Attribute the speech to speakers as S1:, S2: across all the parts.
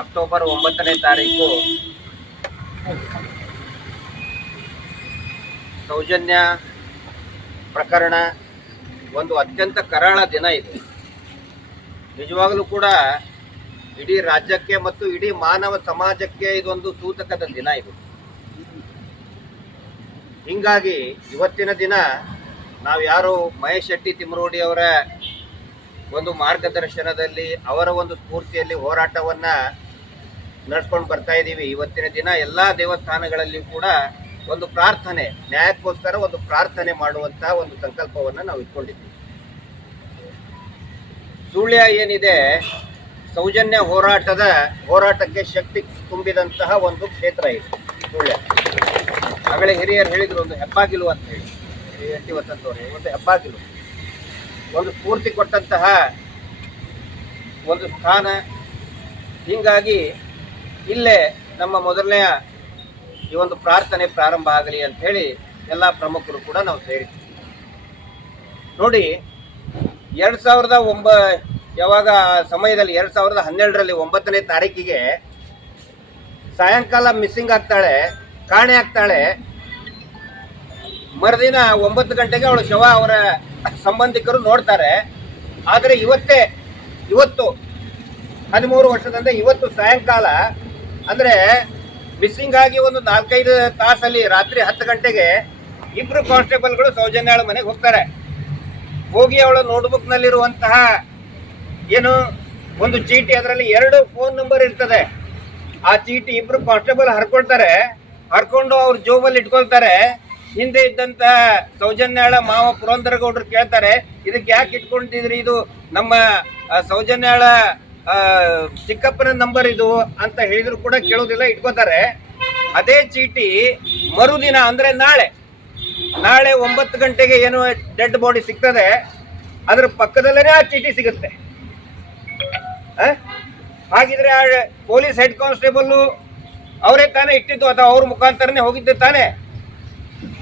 S1: October ಒಂಬತ್ತನೇ ತಾರೀಕು. ಸೌಜನ್ಯ ಪ್ರಕರಣ ಒಂದು ಅತ್ಯಂತ ಕರಾಳ ದಿನ ಇದೆ. ನಿಜವಾಗಲೂ ಕೂಡ ಇಡೀ ರಾಜ್ಯಕ್ಕೆ ಮತ್ತು ಇಡೀ ಮಾನವ ಸಮಾಜಕ್ಕೆ ಇದೊಂದು ಸೂತಕದ ದಿನ ಇದು. ಹೀಗಾಗಿ ಇವತ್ತಿನ ದಿನ ನಾವು ಯಾರು ಮಹೇಶ್ ಶೆಟ್ಟಿ ತಿಮ್ರೋಡಿ ಅವರ ಒಂದು ಮಾರ್ಗದರ್ಶನದಲ್ಲಿ ಅವರ ಒಂದು ಸ್ಫೂರ್ತಿಯಲ್ಲಿ ಹೋರಾಟವನ್ನ ನಡೆಸ್ಕೊಂಡು ಬರ್ತಾ ಇದ್ದೀವಿ ಇವತ್ತಿನ ದಿನ ಎಲ್ಲ ದೇವಸ್ಥಾನಗಳಲ್ಲಿ ಕೂಡ ಒಂದು ಪ್ರಾರ್ಥನೆ, ನ್ಯಾಯಕ್ಕೋಸ್ಕರ ಒಂದು ಪ್ರಾರ್ಥನೆ ಮಾಡುವಂತಹ ಒಂದು ಸಂಕಲ್ಪವನ್ನು ನಾವು ಇಟ್ಕೊಂಡಿದ್ದೀವಿ ಸುಳ್ಯ ಏನಿದೆ, ಸೌಜನ್ಯ ಹೋರಾಟದ, ಹೋರಾಟಕ್ಕೆ ಶಕ್ತಿ ತುಂಬಿದಂತಹ ಒಂದು ಕ್ಷೇತ್ರ ಇದು, ಸುಳ್ಯ. ಆಗಲೇ ಹಿರಿಯರು ಹೇಳಿದ್ರು, ಒಂದು ಹೆಬ್ಬಾಗಿಲು ಅಂತ ಹೇಳಿ. ಎಂಟಿ ಟಿ ಒಂದು ಹೆಬ್ಬಾಗಿಲು. ಒಂದು ಸ್ಫೂರ್ತಿ ಕೊಟ್ಟಂತಹ ಒಂದು ಸ್ಥಾನ. ಹೀಗಾಗಿ ಇಲ್ಲೇ ನಮ್ಮ ಮೊದಲನೆಯ ಈ ಒಂದು ಪ್ರಾರ್ಥನೆ ಪ್ರಾರಂಭ ಆಗಲಿ ಅಂತ ಹೇಳಿ ಎಲ್ಲ ಪ್ರಮುಖರು ಕೂಡ ನಾವು ಸೇರಿದ್ವಿ ನೋಡಿ, ಎರಡು ಸಾವಿರದ ಒಂಬ, ಯಾವಾಗ ಸಮಯದಲ್ಲಿ ಎರಡು ಸಾವಿರದ ಹನ್ನೆರಡರಲ್ಲಿ ಒಂಬತ್ತನೇ ತಾರೀಕಿಗೆ ಸಾಯಂಕಾಲ ಮಿಸ್ಸಿಂಗ್ ಆಗ್ತಾಳೆ, ಕಾಣೆ ಆಗ್ತಾಳೆ, ಮರುದಿನ ಒಂಬತ್ತು ಗಂಟೆಗೆ ಅವಳು ಶವ ಅವರ ಸಂಬಂಧಿಕರು ನೋಡ್ತಾರೆ. ಆದರೆ ಇವತ್ತೇ, ಇವತ್ತು ಹದಿಮೂರು ವರ್ಷದಿಂದ ಇವತ್ತು ಸಾಯಂಕಾಲ ಅಂದರೆ ಮಿಸ್ಸಿಂಗ್ ಆಗಿ ಒಂದು ನಾಲ್ಕೈದು ತಾಸಲ್ಲಿ ರಾತ್ರಿ ಹತ್ತು ಗಂಟೆಗೆ ಇಬ್ರು ಕಾನ್ಸ್ಟೇಬಲ್ಗಳು ಸೌಜನ್ಯಾಳ ಮನೆಗೆ ಹೋಗ್ತಾರೆ. ಹೋಗಿ ಅವಳ ನೋಟ್ಬುಕ್ನಲ್ಲಿರುವಂತಹ ಏನು ಒಂದು ಚೀಟಿ, ಅದರಲ್ಲಿ ಎರಡು ಫೋನ್ ನಂಬರ್ ಇರ್ತದೆ. ಆ ಚೀಟಿ ಇಬ್ರು ಕಾನ್ಸ್ಟೇಬಲ್ ಹರ್ಕೊಳ್ತಾರೆ. ಹರ್ಕೊಂಡು ಅವ್ರ ಜೋಬಲ್ಲಿ ಇಟ್ಕೊಳ್ತಾರೆ. ಹಿಂದೆ ಇದ್ದಂತ ಸೌಜನ್ಯಾಳ ಮಾವ ಪುರಂದರ ಗೌಡ್ರು ಕೇಳ್ತಾರೆ, ಇದಕ್ಕೆ ಯಾಕೆ ಇಟ್ಕೊಂಡಿದ್ರಿ ಇದು ನಮ್ಮ ಸೌಜನ್ಯಾಳ ಚಿಕ್ಕಪ್ಪನ ನಂಬರ್ ಇದು ಅಂತ ಹೇಳಿದ್ರು ಕೂಡ ಕೇಳೋದಿಲ್ಲ, ಇಟ್ಕೋತಾರೆ. ಅದೇ ಚೀಟಿ ಮರುದಿನ ಅಂದ್ರೆ ನಾಳೆ. ನಾಳೆ ಒಂಬತ್ತು ಗಂಟೆಗೆ ಏನು ಡೆಡ್ ಬಾಡಿ ಸಿಗ್ತದೆ. ಅದ್ರ ಪಕ್ಕದಲ್ಲೇ ಆ ಚೀಟಿ ಸಿಗುತ್ತೆ? ಹಾಗಿದ್ರೆ ಆ ಪೊಲೀಸ್ ಹೆಡ್ ಕಾನ್ಸ್ಟೇಬಲ್ ಅವರೇ ತಾನೇ ಇಟ್ಟಿದ್ದು, ಅಥವಾ ಅವ್ರ ಮುಖಾಂತರನೇ ಹೋಗಿದ್ದೆ ತಾನೇ?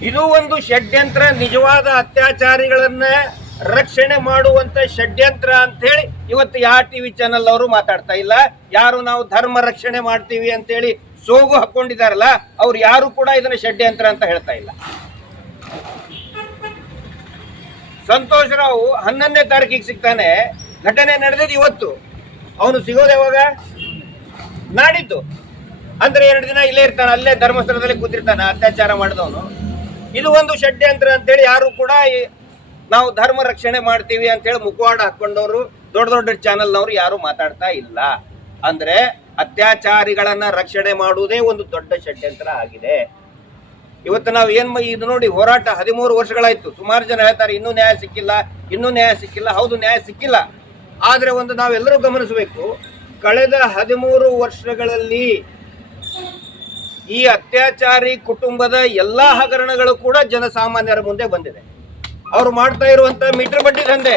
S1: ಇದು ಒಂದು ಷಡ್ಯಂತ್ರ, ನಿಜವಾದ ಅತ್ಯಾಚಾರಿಗಳನ್ನ ರಕ್ಷಣೆ ಮಾಡುವಂತ ಷಡ್ಯಂತ್ರ ಅಂತ ಹೇಳಿ ಇವತ್ತು ಯಾವ ಟಿವಿ ಚಾನೆಲ್ ಅವರು ಮಾತಾಡ್ತಾ ಇಲ್ಲ. ಯಾರು ನಾವು ಧರ್ಮ ರಕ್ಷಣೆ ಮಾಡ್ತೀವಿ ಅಂತೇಳಿ ಸೋಗು ಹಾಕೊಂಡಿದಾರಲ್ಲ, ಅವ್ರು ಯಾರು ಕೂಡ ಇದನ್ನ ಷಡ್ಯಂತ್ರ ಅಂತ ಹೇಳ್ತಾ ಇಲ್ಲ. ಸಂತೋಷ್ ರಾವ್ ಹನ್ನೊಂದನೇ ತಾರೀಕಿಗೆ ಸಿಗ್ತಾನೆ. ಘಟನೆ ನಡೆದಿದ್ದು ಇವತ್ತು. ಅವನು ಸಿಗೋದೆ ಯಾವಾಗ? ನಾಡಿದ್ದು. ಅಂದ್ರೆ ಎರಡು ದಿನ ಇಲ್ಲೇ ಇರ್ತಾನೆ, ಅಲ್ಲೇ ಧರ್ಮಸ್ಥಳದಲ್ಲಿ ಕೂತಿರ್ತಾನೆ, ಅತ್ಯಾಚಾರ ಮಾಡಿದವನು. ಇದು ಒಂದು ಷಡ್ಯಂತ್ರ ಅಂತೇಳಿ ಯಾರು ಕೂಡ ನಾವು ಧರ್ಮ ರಕ್ಷಣೆ ಮಾಡ್ತೀವಿ ಅಂತೇಳಿ ಮುಖವಾಡ ಹಾಕೊಂಡವರು ದೊಡ್ಡ ದೊಡ್ಡ ಚಾನೆಲ್ನವರು ಯಾರು ಮಾತಾಡ್ತಾ ಇಲ್ಲ. ಅಂದ್ರೆ ಅತ್ಯಾಚಾರಿಗಳನ್ನ ರಕ್ಷಣೆ ಮಾಡುವುದೇ ಒಂದು ದೊಡ್ಡ ಷಡ್ಯಂತ್ರ ಆಗಿದೆ. ಇವತ್ತು ನಾವು ಏನ್ ಇದು ನೋಡಿ ಹೋರಾಟ ಹದಿಮೂರು ವರ್ಷಗಳಾಯ್ತು. ಸುಮಾರು ಜನ ಹೇಳ್ತಾರೆ, ಇನ್ನೂ ನ್ಯಾಯ ಸಿಕ್ಕಿಲ್ಲ, ಇನ್ನೂ ನ್ಯಾಯ ಸಿಕ್ಕಿಲ್ಲ. ಹೌದು, ನ್ಯಾಯ ಸಿಕ್ಕಿಲ್ಲ. ಆದ್ರೆ ಒಂದು ನಾವೆಲ್ಲರೂ ಗಮನಿಸಬೇಕು, ಕಳೆದ ಹದಿಮೂರು ವರ್ಷಗಳಲ್ಲಿ ಈ ಅತ್ಯಾಚಾರಿ ಕುಟುಂಬದ ಎಲ್ಲಾ ಹಗರಣಗಳು ಕೂಡ ಜನಸಾಮಾನ್ಯರ ಮುಂದೆ ಬಂದಿದೆ. ಅವ್ರು ಮಾಡ್ತಾ ಇರುವಂತ ಮೀಟರ್ ಬಡ್ಡಿ ದಂಧೆ.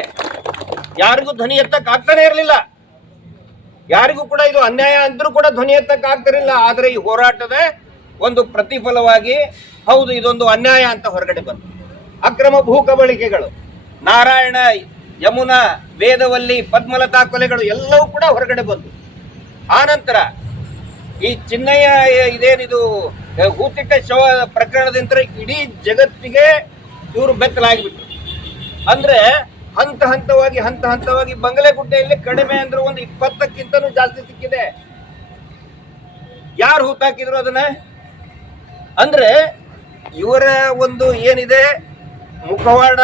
S1: ಯಾರಿಗೂ ಧ್ವನಿ ಎತ್ತಕ್ಕೆ ಆಗ್ತಾನೆ ಇರಲಿಲ್ಲ. ಯಾರಿಗೂ ಕೂಡ ಇದು ಅನ್ಯಾಯ ಅಂದ್ರೂ ಕೂಡ ಧ್ವನಿ ಎತ್ತಕ್ಕೆ ಆಗ್ತಿರಲಿಲ್ಲ. ಆದ್ರೆ ಈ ಹೋರಾಟದ ಒಂದು ಪ್ರತಿಫಲವಾಗಿ ಹೌದು, ಇದೊಂದು ಅನ್ಯಾಯ ಅಂತ ಹೊರಗಡೆ ಬಂತು. ಅಕ್ರಮ ಭೂ ಕಬಳಿಕೆಗಳು, ನಾರಾಯಣ, ಯಮುನಾ, ವೇದವಲ್ಲಿ, ಪದ್ಮಲತಾ ಕೊಲೆಗಳು ಎಲ್ಲವೂ ಕೂಡ ಹೊರಗಡೆ ಬಂತು. ಆನಂತರ ಈ ಚಿನ್ನಯ್ಯ ಇದೇನಿದು, ಹೂತಿಟ್ಟ ಶವ ಪ್ರಕರಣದಿಂದ ಇಡೀ ಜಗತ್ತಿಗೆ ಇವರು ಬೆತ್ತಲಾಗಿಬಿಟ್ರು. ಅಂದ್ರೆ ಹಂತ ಹಂತವಾಗಿ ಹಂತ ಹಂತವಾಗಿ ಬಂಗಲೆಗುಡ್ಡೆಯಲ್ಲಿ ಕಡಿಮೆ ಅಂದ್ರೆ ಒಂದು ಇಪ್ಪತ್ತಕ್ಕಿಂತನೂ ಜಾಸ್ತಿ ಸಿಕ್ಕಿದೆ. ಯಾರು ಹೂತಾಕಿದ್ರು ಅದನ್ನ? ಅಂದ್ರೆ ಇವರ ಒಂದು ಏನಿದೆ, ಮುಖವಾಡ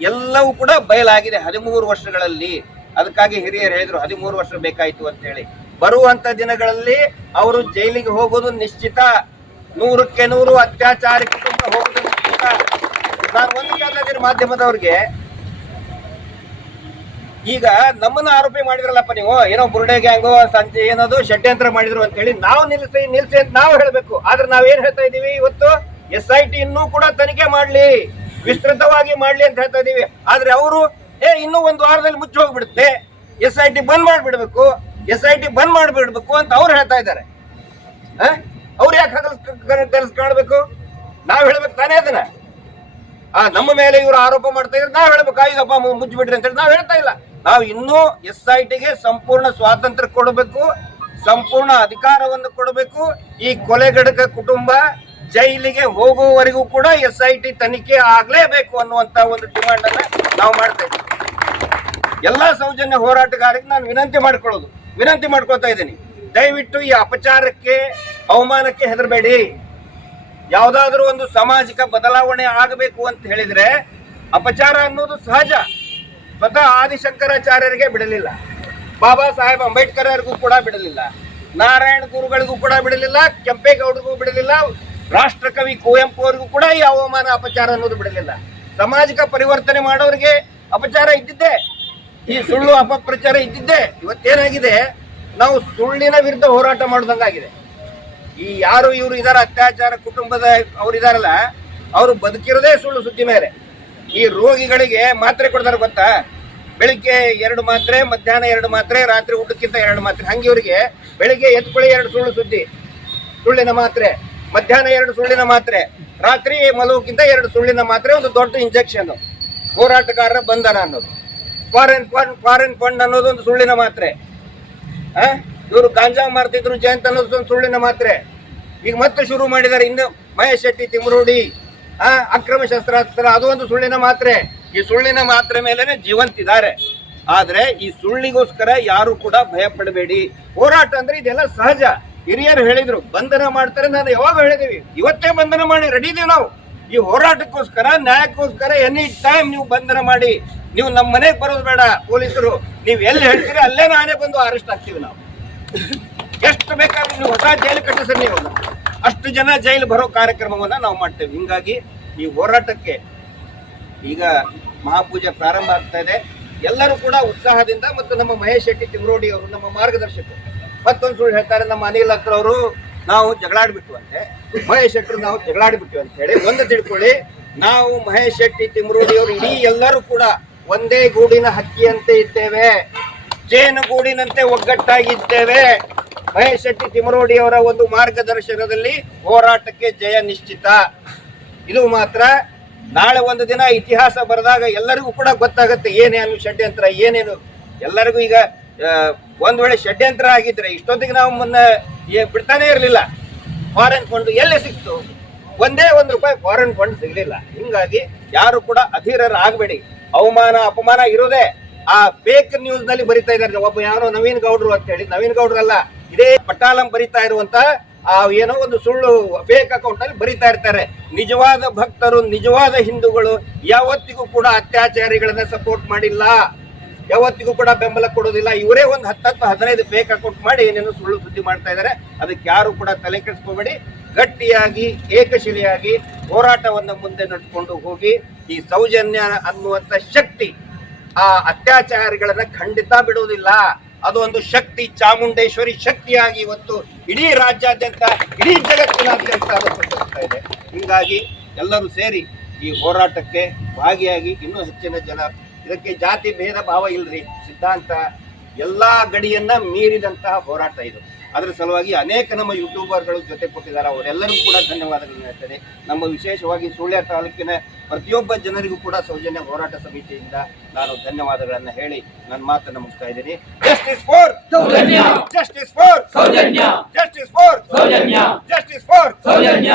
S1: ಎಲ್ಲವೂ ಕೂಡ ಬಯಲಾಗಿದೆ ಹದಿಮೂರು ವರ್ಷಗಳಲ್ಲಿ. ಅದಕ್ಕಾಗಿ ಹಿರಿಯರು ಹೇಳಿದ್ರು ಹದಿಮೂರು ವರ್ಷ ಬೇಕಾಯ್ತು ಅಂತ ಹೇಳಿ ಬರುವಂತ ದಿನಗಳಲ್ಲಿ ಅವರು ಜೈಲಿಗೆ ಹೋಗೋದು ನಿಶ್ಚಿತ. ನೂರಕ್ಕೆ ನೂರು ಅತ್ಯಾಚಾರಕ್ಕೆ ಹೋಗೋದು ನಿಶ್ಚಿತ. ನಾನು ಒಂದು ಕೇಳ್ತಾ ಮಾಧ್ಯಮದವ್ರಿಗೆ. ಈಗ ನಮ್ಮನ್ನ ಆರೋಪಿ ಮಾಡಿದ್ರಲ್ಲಪ್ಪ ನೀವು? ಏನೋ ಬುರುಡೆ ಗ್ಯಾಂಗ್, ಸಂಜೆ ಏನದು, ಷಡ್ಯಂತ್ರ ಮಾಡಿದ್ರು ಅಂತ ಹೇಳಿ ನಾವು ನಿಲ್ಲಿಸಿ ನಿಲ್ಲಿಸಿ ಅಂತ ನಾವು ಹೇಳಬೇಕು. ಆದ್ರೆ ನಾವೇನ್ ಹೇಳ್ತಾ ಇದೀವಿ ಇವತ್ತು? ಎಸ್ ಐ ಟಿ ಇನ್ನೂ ಕೂಡ ತನಿಖೆ ಮಾಡ್ಲಿ. ವಿಸ್ತೃತವಾಗಿ ಮಾಡ್ಲಿ ಅಂತ ಹೇಳ್ತಾ ಇದೀವಿ ಆದ್ರೆ ಅವರು, ಏ, ಇನ್ನೂ ಒಂದು ವಾರದಲ್ಲಿ ಮುಚ್ಚಿ ಹೋಗ್ಬಿಡುತ್ತೆ. ಎಸ್ ಐ ಟಿ ಬಂದ್ ಮಾಡ್ಬಿಡ್ಬೇಕು. ಎಸ್ ಐ ಟಿ ಬಂದ್ ಮಾಡ್ಬಿಡ್ಬೇಕು ಅಂತ ಅವ್ರು ಹೇಳ್ತಾ ಇದ್ದಾರೆ. ಅವ್ರು ಯಾಕೆ ಕೆಲಸ ಕಾಣಬೇಕು ನಾವ್ ಹೇಳ್ಬೇಕು ತಾನೇ ಅದನ್ನ. ಆ, ನಮ್ಮ ಮೇಲೆ ಇವರು ಆರೋಪ ಮಾಡ್ತಾ ಇದ್ರೆ ನಾವು ಹೇಳ್ಬೇಕು ಆಯ್ತಪ್ಪ ಮುಚ್ಚಿಬಿಡ್ರಿ ಅಂತ ಹೇಳಿ ನಾವು ಹೇಳ್ತಾ ಇಲ್ಲ. ನಾವು ಇನ್ನೂ ಎಸ್ ಐ ಟಿಗೆ ಸಂಪೂರ್ಣ ಸ್ವಾತಂತ್ರ್ಯ ಕೊಡಬೇಕು, ಸಂಪೂರ್ಣ ಅಧಿಕಾರವನ್ನು ಕೊಡಬೇಕು. ಈ ಕೊಲೆಗಡಕ ಕುಟುಂಬ ಜೈಲಿಗೆ ಹೋಗುವವರೆಗೂ ಕೂಡ ಎಸ್ ಐ ಟಿ ತನಿಖೆ ಆಗ್ಲೇಬೇಕು ಅನ್ನುವಂತ ಒಂದು ಡಿಮಾಂಡ್ ಅನ್ನ ನಾವು ಮಾಡ್ತಾ ಇದ್ದೀವಿ. ಎಲ್ಲಾ ಸೌಜನ್ಯ ಹೋರಾಟಗಾರರಿಗೆ ನಾನು ವಿನಂತಿ ಮಾಡ್ಕೊಳ್ಳೋದು. ವಿನಂತಿ ಮಾಡ್ಕೊಳ್ತಾ ಇದ್ದೀನಿ. ದಯವಿಟ್ಟು ಈ ಅಪಚಾರಕ್ಕೆ, ಅವಮಾನಕ್ಕೆ ಹೆದರಬೇಡಿ. ಯಾವುದಾದ್ರೂ ಒಂದು ಸಾಮಾಜಿಕ ಬದಲಾವಣೆ ಆಗಬೇಕು ಅಂತ ಹೇಳಿದ್ರೆ ಅಪಚಾರ ಅನ್ನೋದು ಸಹಜ. ಸ್ವತಃ ಆದಿಶಂಕರಾಚಾರ್ಯರಿಗೆ ಬಿಡಲಿಲ್ಲ. ಬಾಬಾ ಸಾಹೇಬ್ ಅಂಬೇಡ್ಕರ್ ಅವರಿಗೂ ಕೂಡ ಬಿಡಲಿಲ್ಲ. ನಾರಾಯಣ ಗುರುಗಳಿಗೂ ಕೂಡ ಬಿಡಲಿಲ್ಲ. ಕೆಂಪೇಗೌಡರಿಗೂ ಬಿಡಲಿಲ್ಲ. ರಾಷ್ಟ್ರಕವಿ ಕುವೆಂಪು ಅವರಿಗೂ ಕೂಡ ಈ ಅವಮಾನ ಅಪಚಾರ ಅನ್ನೋದು ಬಿಡಲಿಲ್ಲ. ಸಾಮಾಜಿಕ ಪರಿವರ್ತನೆ ಮಾಡೋರಿಗೆ ಅಪಚಾರ ಇದ್ದಿದ್ದೆ. ಈ ಸುಳ್ಳು ಅಪಪ್ರಚಾರ ಇದ್ದಿದ್ದೆ. ಇವತ್ತೇನಾಗಿದೆ? ನಾವು ಸುಳ್ಳಿನ ವಿರುದ್ಧ ಹೋರಾಟ ಮಾಡೋದಂಗಾಗಿದೆ. ಈ ಯಾರು ಇವರು ಇದಾರ, ಅತ್ಯಾಚಾರ ಕುಟುಂಬದ ಅವ್ರು ಇದಾರಲ್ಲ, ಅವರು ಬದುಕಿರೋದೇ ಸುಳ್ಳು ಸುದ್ದಿ ಮೇಲೆ. ಈ ರೋಗಿಗಳಿಗೆ ಮಾತ್ರೆ ಕೊಡ್ತಾರೆ ಗೊತ್ತಾ? ಬೆಳಿಗ್ಗೆ ಎರಡು ಮಾತ್ರೆ, ಮಧ್ಯಾಹ್ನ ಎರಡು ಮಾತ್ರೆ, ರಾತ್ರಿ ಊಟಕ್ಕಿಂತ ಎರಡು ಮಾತ್ರೆ. ಹಂಗೆ ಇವರಿಗೆ ಬೆಳಿಗ್ಗೆ ಎತ್ಕೊಳ್ಳಿ ಎರಡು ಸುಳ್ಳು ಸುದ್ದಿ. ಸುಳ್ಳಿನ ಮಾತ್ರೆ. ಮಧ್ಯಾಹ್ನ ಎರಡು ಸುಳ್ಳಿನ ಮಾತ್ರೆ. ರಾತ್ರಿ ಮಲಗೋಕ್ಕಿಂತ ಎರಡು ಸುಳ್ಳಿನ ಮಾತ್ರೆ, ಒಂದು ದೊಡ್ಡ ಇಂಜೆಕ್ಷನ್ ಹೋರಾಟಗಾರರ ಬಂಧನ ಅನ್ನೋದು. ಫಾರಿನ್ ಫಂಡ್ ಫಾರಿನ್ ಫಂಡ್ ಅನ್ನೋದು ಒಂದು ಸುಳ್ಳಿನ ಮಾತ್ರೆ. ಇವರು ಗಾಂಜಾ ಮಾರ್ತಿದ್ರು ಜಯಂತ್ ಅನ್ನೋದು ಒಂದು ಸುಳ್ಳಿನ ಮಾತ್ರೆ. ಈಗ ಮತ್ತೆ ಶುರು ಮಾಡಿದ್ದಾರೆ ಇನ್ನು ಮಹೇಶ್ ಶೆಟ್ಟಿ, ತಿಮ್ರೋಡಿ, ಆ, ಅಕ್ರಮ ಶಸ್ತ್ರಾಸ್ತ್ರ, ಅದು ಒಂದು ಸುಳ್ಳಿನ ಮಾತ್ರೆ. ಈ ಸುಳ್ಳಿನ ಮಾತ್ರೆ ಮೇಲೆನೆ ಜೀವಂತಿದ್ದಾರೆ. ಆದ್ರೆ ಈ ಸುಳ್ಳಿಗೋಸ್ಕರ ಯಾರು ಕೂಡ ಭಯ ಪಡಬೇಡಿ ಹೋರಾಟ ಅಂದ್ರೆ ಇದೆಲ್ಲ ಸಹಜ. ಹಿರಿಯರು ಹೇಳಿದ್ರು, ಬಂಧನ ಮಾಡ್ತಾರೆ, ನಾನು ಯಾವಾಗ ಹೇಳಿದೀವಿ? ಇವತ್ತೇ ಬಂಧನ ಮಾಡಿ ರೆಡಿ ಇದೀವಿ ನಾವು. ಈ ಹೋರಾಟಕ್ಕೋಸ್ಕರ, ನ್ಯಾಯಕ್ಕೋಸ್ಕರ ಎನಿ ಟೈಮ್ ನೀವು ಬಂಧನ ಮಾಡಿ, ನೀವು ನಮ್ಮ ಮನೆಗೆ ಬರೋದು ಬೇಡ, ಪೊಲೀಸರು. ನೀವು ಎಲ್ಲಿ ಹೇಳ್ತೀರಿ, ಅಲ್ಲೇ ನಾನೇ ಬಂದು ಅರೆಸ್ಟ್ ಆಗ್ತೀವಿ ನಾವು. ಎಷ್ಟು ಬೇಕಾದ್ರೆ ನೀವು ಹೊಸ ಜೈಲು ಕಟ್ಟಿಸ್ರಿ ನೀವು. ಅಷ್ಟು ಜನ ಜೈಲು ಬರೋ ಕಾರ್ಯಕ್ರಮವನ್ನ ನಾವು ಮಾಡ್ತೇವೆ. ಹಿಂಗಾಗಿ ಈ ಹೋರಾಟಕ್ಕೆ ಈಗ ಮಹಾಪೂಜೆ ಪ್ರಾರಂಭ ಆಗ್ತಾ ಇದೆ. ಎಲ್ಲರೂ ಕೂಡ ಉತ್ಸಾಹದಿಂದ ಮತ್ತು ನಮ್ಮ ಮಹೇಶ್ ಶೆಟ್ಟಿ ತಿಮ್ರೋಡಿ ಅವರು ನಮ್ಮ ಮಾರ್ಗದರ್ಶಕರು. ಮತ್ತೊಂದು ಸುಳ್ಳು ಹೇಳ್ತಾರೆ, ನಮ್ಮ ಅನಿಲ್ ಹತ್ರ ಅವರು ನಾವು ಜಗಳಾಡ್ಬಿಟ್ವು ಅಂತೆ ಮಹೇಶ್ ಶೆಟ್ಟರು ನಾವು ಜಗಳಾಡ್ಬಿಟ್ವಿ ಅಂತ ಹೇಳಿ ಒಂದು ತಿಳ್ಕೊಳ್ಳಿ. ನಾವು ಮಹೇಶ್ ಶೆಟ್ಟಿ, ತಿಮ್ರೋಡಿ ಅವರು ಇಡೀ ಎಲ್ಲರೂ ಕೂಡ ಒಂದೇ ಗೂಡಿನ ಹಕ್ಕಿಯಂತೆ ಇದ್ದೇವೆ. ಜೇನು ಗೂಡಿನಂತೆ ಒಗ್ಗಟ್ಟಾಗಿದ್ದೇವೆ. ಮಹೇಶ್ ಶೆಟ್ಟಿ ತಿಮರೋಡಿಯವರ ಒಂದು ಮಾರ್ಗದರ್ಶನದಲ್ಲಿ ಹೋರಾಟಕ್ಕೆ ಜಯ ನಿಶ್ಚಿತ. ಇದು ಮಾತ್ರ. ನಾಳೆ ಒಂದು ದಿನ ಇತಿಹಾಸ ಬರೆದಾಗ ಎಲ್ಲರಿಗೂ ಕೂಡ ಗೊತ್ತಾಗುತ್ತೆ ಏನೇನು ಷಡ್ಯಂತ್ರ, ಏನೇನು. ಎಲ್ಲರಿಗೂ ಈಗ ಒಂದು ವೇಳೆ ಷಡ್ಯಂತ್ರ ಆಗಿದ್ರೆ ಇಷ್ಟೊತ್ತಿಗೆ ನಾವು ಮುನ್ನ ಬಿಡ್ತಾನೆ ಇರಲಿಲ್ಲ. ಫಾರಿನ್ ಫಂಡ್ ಎಲ್ಲಿ ಸಿಕ್ತು? ಒಂದೇ ಒಂದು ರೂಪಾಯಿ ಫಾರಿನ್ ಫಂಡ್ ಸಿಗಲಿಲ್ಲ. ಹಿಂಗಾಗಿ ಯಾರು ಕೂಡ ಅಧೀರರಾಗಬೇಡಿ. ಅವಮಾನ, ಅಪಮಾನ ಇರೋದೇ ಆ ಫೇಕ್ ನ್ಯೂಸ್ನಲ್ಲಿ ಬರಿತಾ ಇದ್ದಾರೆ. ಒಬ್ಬ ಯಾರೋ ನವೀನ್ ಗೌಡ್ರು ಅಂತ ಹೇಳಿ, ನವೀನ್ ಗೌಡ್ರಲ್ಲ, ಇದೇ ಪಟಾಲಂ ಬರಿತಾ ಇರುವಂತ ಆ ಏನೋ ಒಂದು ಸುಳ್ಳು ಫೇಕ್ ಅಕೌಂಟ್ ಅಲ್ಲಿ ಬರಿತಾ ಇರ್ತಾರೆ. ನಿಜವಾದ ಭಕ್ತರು, ನಿಜವಾದ ಹಿಂದೂಗಳು ಯಾವತ್ತಿಗೂ ಕೂಡ ಅತ್ಯಾಚಾರಿಗಳನ್ನ ಸಪೋರ್ಟ್ ಮಾಡಿಲ್ಲ. ಯಾವತ್ತಿಗೂ ಕೂಡ ಬೆಂಬಲ ಕೊಡೋದಿಲ್ಲ. ಇವರೇ ಒಂದು ಹತ್ತತ್ತು ಹದಿನೈದು ಫೇಕ್ ಅಕೌಂಟ್ ಮಾಡಿ ಏನೇನು ಸುಳ್ಳು ಸುದ್ದಿ ಮಾಡ್ತಾ ಇದ್ದಾರೆ. ಅದಕ್ಕೆ ಯಾರು ಕೂಡ ತಲೆ ಕೆಡಿಸ್ಕೋಬೇಡಿ. ಗಟ್ಟಿಯಾಗಿ, ಏಕಶಿಲೆಯಾಗಿ ಹೋರಾಟವನ್ನು ಮುಂದೆ ನಡೆಸ್ಕೊಂಡು ಹೋಗಿ ಈ ಸೌಜನ್ಯ ಅನ್ನುವಂಥ ಶಕ್ತಿ ಆ ಅತ್ಯಾಚಾರಿಗಳನ್ನ ಖಂಡಿತ ಬಿಡುವುದಿಲ್ಲ. ಅದು ಒಂದು ಶಕ್ತಿ, ಚಾಮುಂಡೇಶ್ವರಿ ಶಕ್ತಿಯಾಗಿ ಇವತ್ತು ಇಡೀ ರಾಜ್ಯಾದ್ಯಂತ, ಇಡೀ ಜಗತ್ತಿನಾದ್ಯಂತ ಇದೆ. ಹೀಗಾಗಿ ಎಲ್ಲರೂ ಸೇರಿ ಈ ಹೋರಾಟಕ್ಕೆ ಭಾಗಿಯಾಗಿ ಇನ್ನೂ ಹೆಚ್ಚಿನ ಜನ, ಇದಕ್ಕೆ ಜಾತಿ ಭೇದ ಭಾವ ಇಲ್ರಿ. ಸಿದ್ಧಾಂತ ಎಲ್ಲ ಗಡಿಯನ್ನ ಮೀರಿದಂತಹ ಹೋರಾಟ ಇದು. ಅದರ ಸಲುವಾಗಿ ಅನೇಕ ನಮ್ಮ ಯೂಟ್ಯೂಬರ್ಗಳು ಜೊತೆ ಕೊಟ್ಟಿದ್ದಾರೆ. ಅವರೆಲ್ಲರಿಗೂ ಕೂಡ ಧನ್ಯವಾದಗಳನ್ನು ಹೇಳ್ತೇನೆ. ನಮ್ಮ ವಿಶೇಷವಾಗಿ ಸುಳ್ಯ ತಾಲೂಕಿನ ಪ್ರತಿಯೊಬ್ಬ ಜನರಿಗೂ ಕೂಡ ಸೌಜನ್ಯ ಹೋರಾಟ ಸಮಿತಿಯಿಂದ ನಾನು ಧನ್ಯವಾದಗಳನ್ನು ಹೇಳಿ ನನ್ನ ಮಾತನ್ನು ಮುಗಿಸ್ತಾ ಇದ್ದೀನಿ. Justice for
S2: Sowjanya.
S1: Justice for
S2: Sowjanya.
S1: Justice for
S2: Sowjanya.
S1: Justice for
S2: Sowjanya.